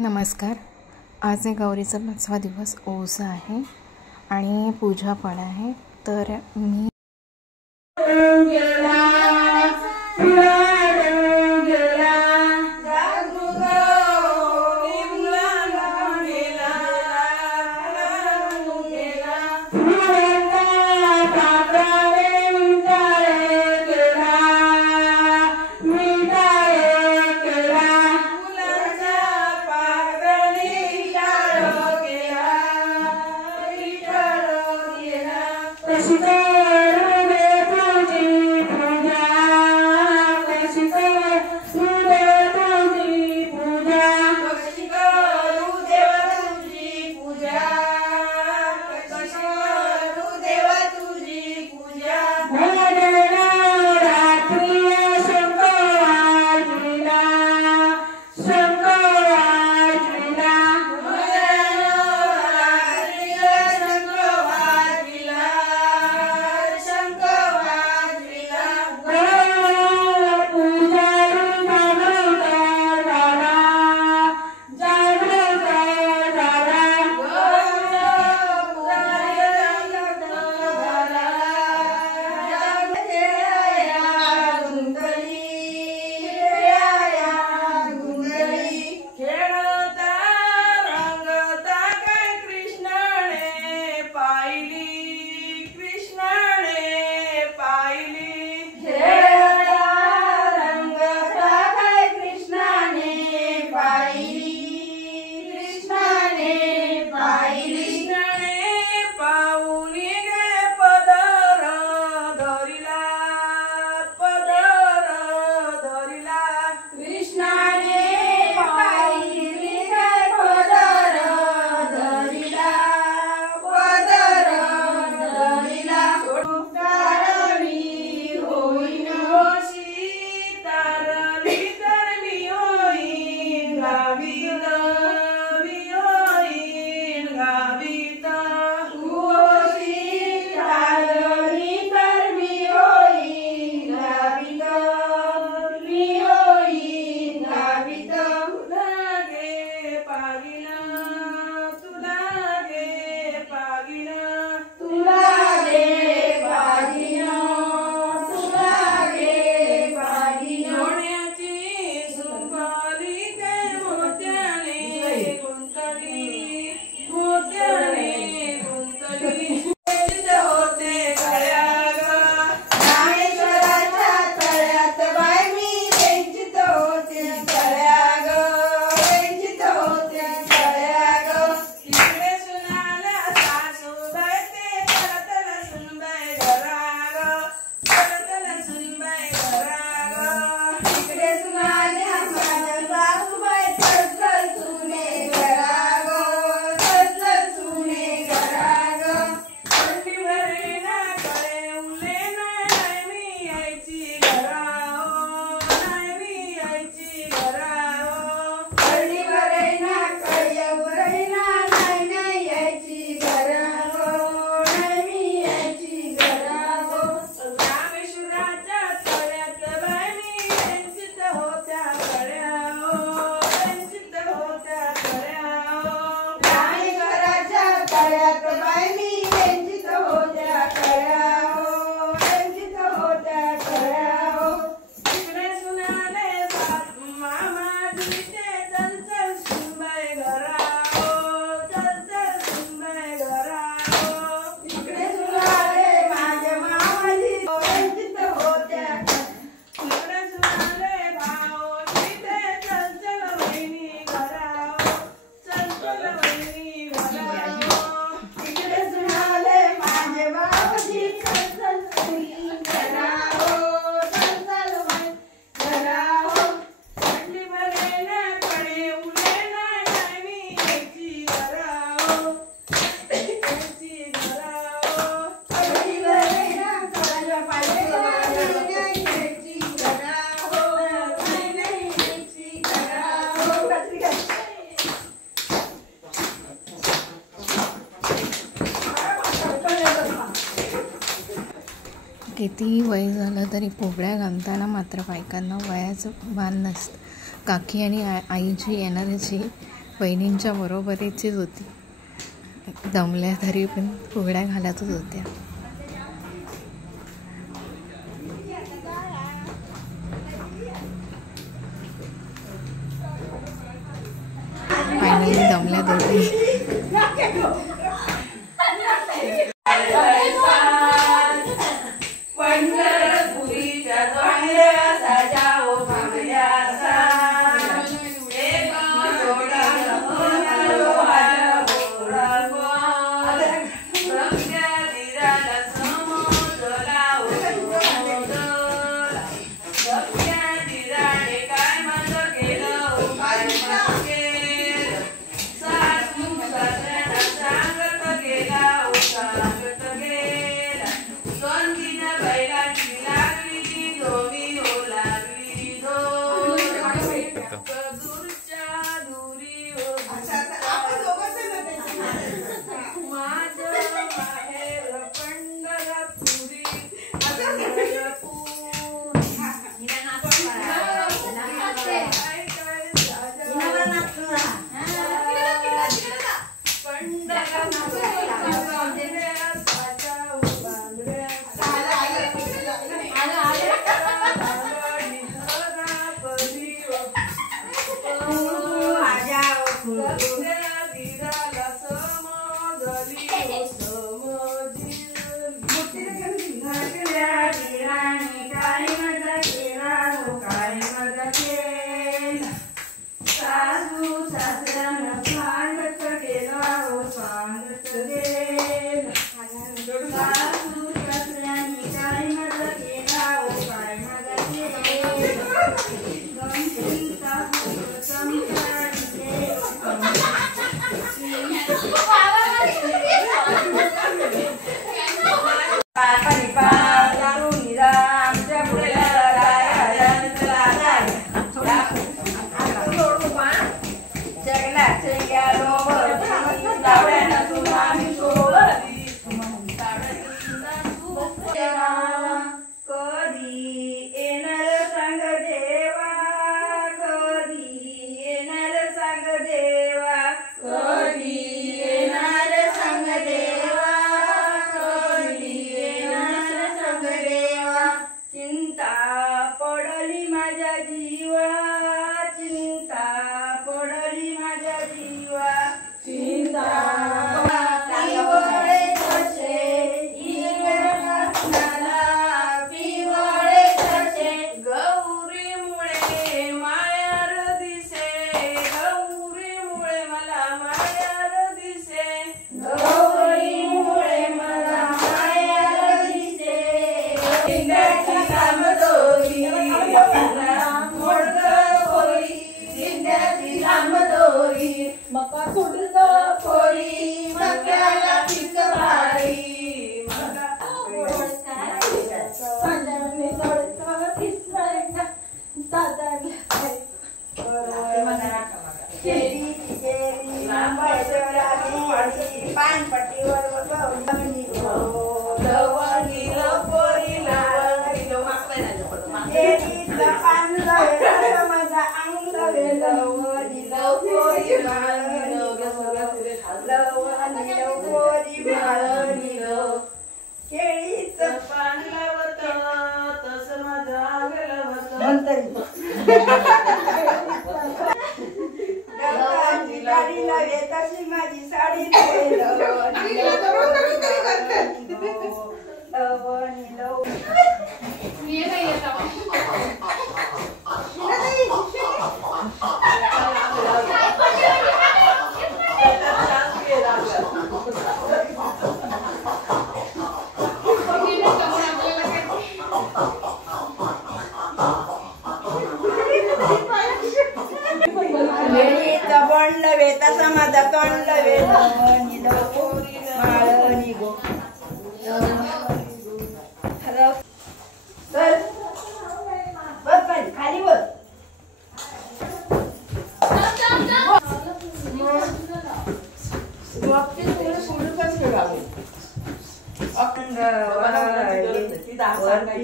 नमस्कार. आज आहे गौरीचा 5वा दिवस. ओझ आहे आणि पूजा पण आहे. तर मी कितीही वय झालं तरी पोपड्या घालताना मात्र बायकांना वयाचं भान नसतं. काकी आणि आईची एनर्जी वहिनींच्या बरोबरीचीच होती. दमल्या तरी पण फुगड्या घालतच होत्या. फायनली दमल्या दोघी.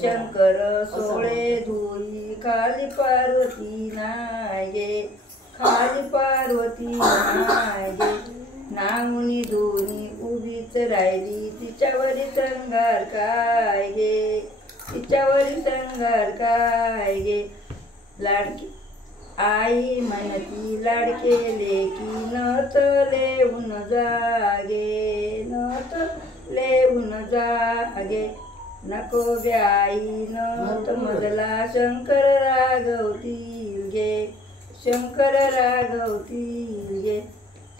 शंकर सोळे धुई खाली पार्वती नाये खाली पार्वती माय गे नांगुनी दोन्ही उभीच राहिली तिच्यावरी संगार काय गे तिच्यावरी संगार काय गे लाडकी आई म्हणती लाडके लेकी नत लेऊन जागे नत लेऊन जागे नको ब्याई नत मधला शंकर रागवतील गे शंकर रागवतील गे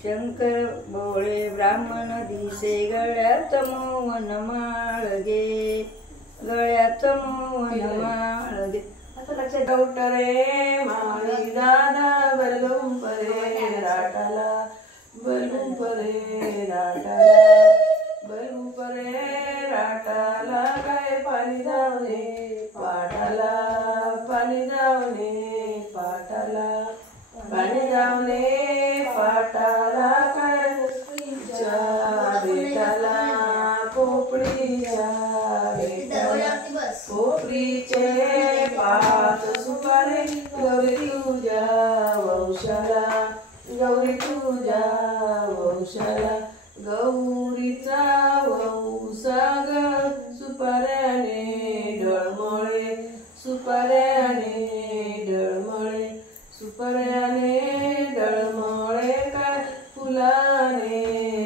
शंकर बोळे ब्राह्मण दिसे गळ्यात मोहन माळ गे गळ्यात मोहन माळ गे गौटरे माळी दादा बलगुम परे राटाला बलगुम परे राटाला बलगुम परे राटाला काय पाणी जावणे पाटाला पाणी जावणे पाटाला पाणी जावणे पाटाला काय बेटाला पोपळीच्या बेटाला पोपळीचे पाच सुपारे गौरी तुझ्या वंशाला गौरी तुझ्या वंशाला गौरीचा वंसा ग सुपाऱ्याने डळमळे सुपाऱ्याने डळमळे सुपाऱ्याने डळमळे काय फुलाने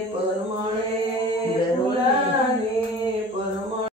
परमळे फुलाने परमळे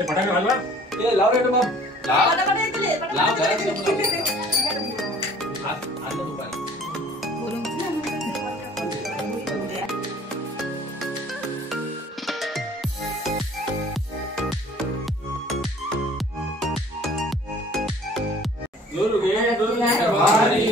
फटाके वाजवा ते लाव रे बाप लाव आलं दुपारी भारी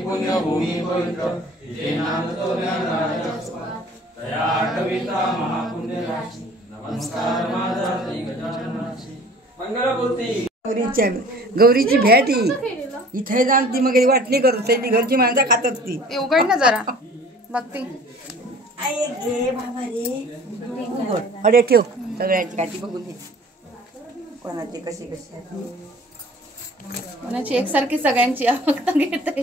पुण्यभूमी पवित्र महापुण्य राशी नमस्कार माझा मंगलमूर्ती गौरीची भेट इथे जाऊन ती मग वाटणी करत ती घरची माणसं खातात ती उघड ना जरा बघते घे बाबा रे अरे ठेव सगळ्यांची काठी बघून घे कोणाची कशी कशी कोणाची एकसारखी सगळ्यांची आवडता घेते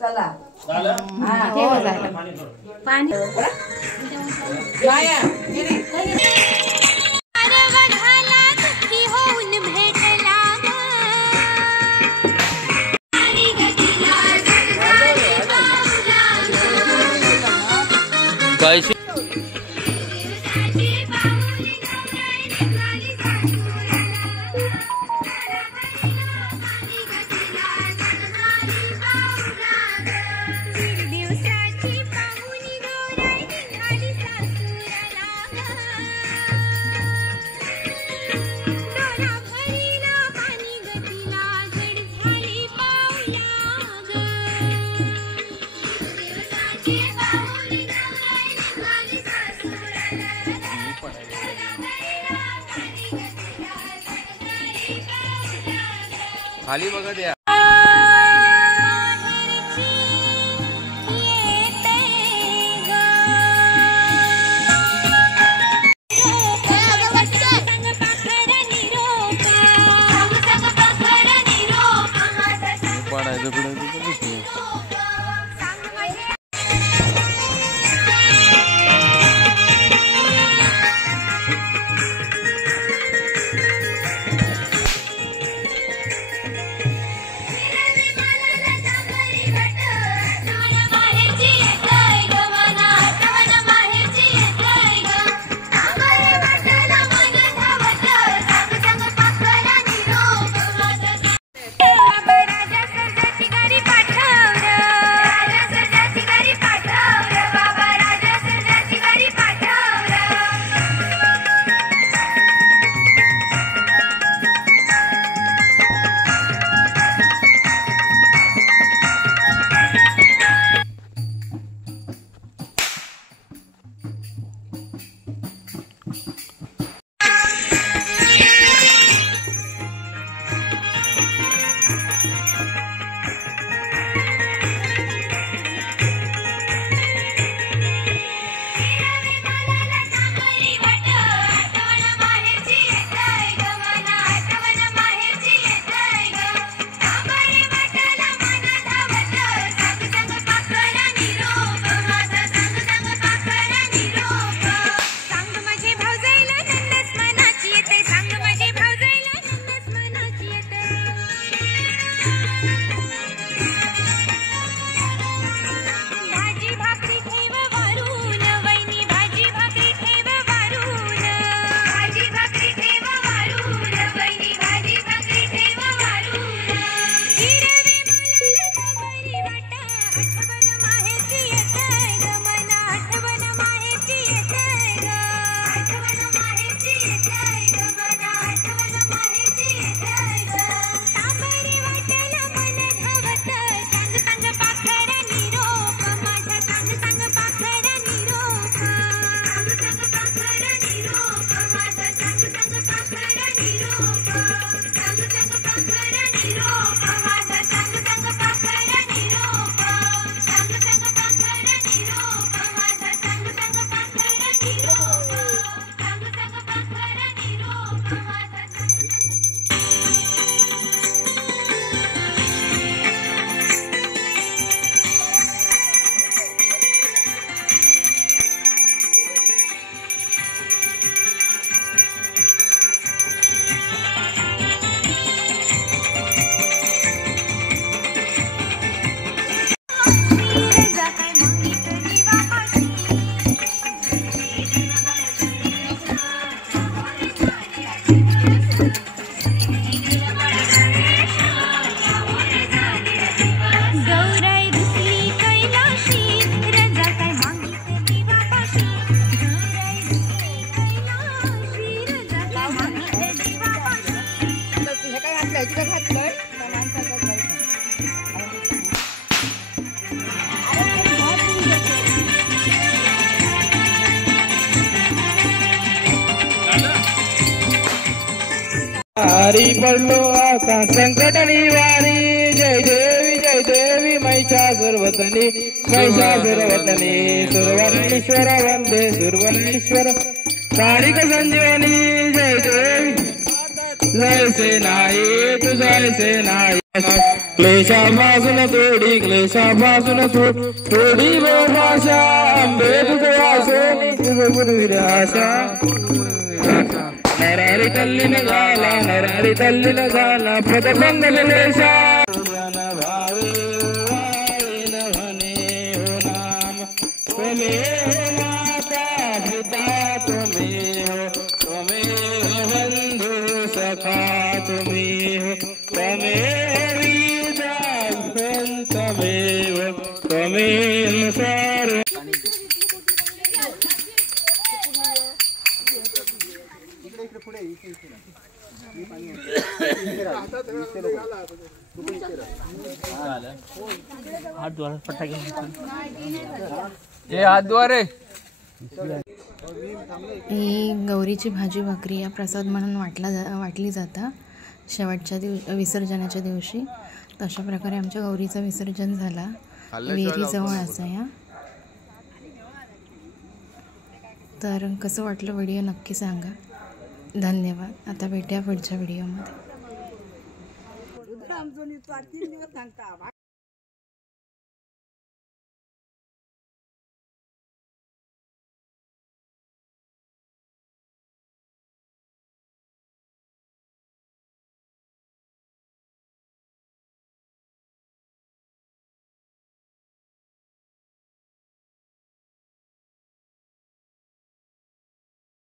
चला हो झालं पाणी खाली बघत या हरी पडलो आता संकट निवारी जय देवी महिषासुरवतनी महिषासुरवतनी सुरवर्णेश्वर वंदे सुरवर्णेश्वर कालिक संजीवनी जय देवी जय से नाही तू जय से नाही क्लेशापासून थोडी क्लेशापासून थोडी भाषा आंबे तुझं वासोनी तुझं गुरुविर आशा नरारी तल्लीन झाला पदबंद क्लेशा भावे वाळीन म्हणे हो नाम तुम्ही हो माता पिता तुम्ही हो बंधू सखा तुम्ही हो त्वमेव सर्व हातद्वारे ही गौरीची भाजी भाकरी या प्रसाद म्हणून वाटली जातं शेवटच्या विसर्जनाच्या दिवशी. तशा प्रकारे आमच्या गौरीचं विसर्जन झाला विहिरीजवळ असं या. तर कसं वाटलं व्हिडिओ नक्की सांगा. धन्यवाद. आता भेटूया पुढच्या व्हिडिओमध्ये.